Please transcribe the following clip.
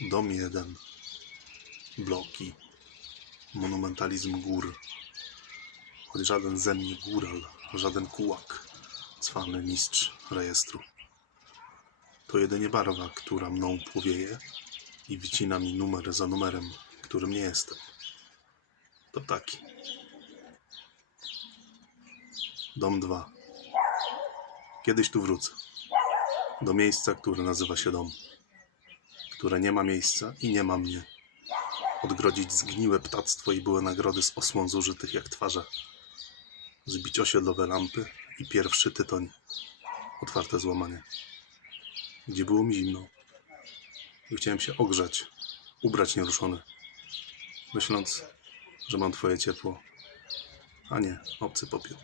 Dom jeden. Bloki. Monumentalizm gór. Choć żaden ze mnie góral, żaden kułak, cwany mistrz rejestru. To jedynie barwa, która mną płowieje i wycina mi numer za numerem, którym nie jestem. To taki. Dom 2. Kiedyś tu wrócę. Do miejsca, które nazywa się dom. Które nie ma miejsca i nie ma mnie. Odgrodzić zgniłe ptactwo i były nagrody z osłon zużytych jak twarze. Zbić osiedlowe lampy i pierwszy tytoń. Otwarte złamanie. Gdzie było mi zimno. I chciałem się ogrzać, ubrać nieruszony. Myśląc, że mam twoje ciepło. A nie, obcy popiół.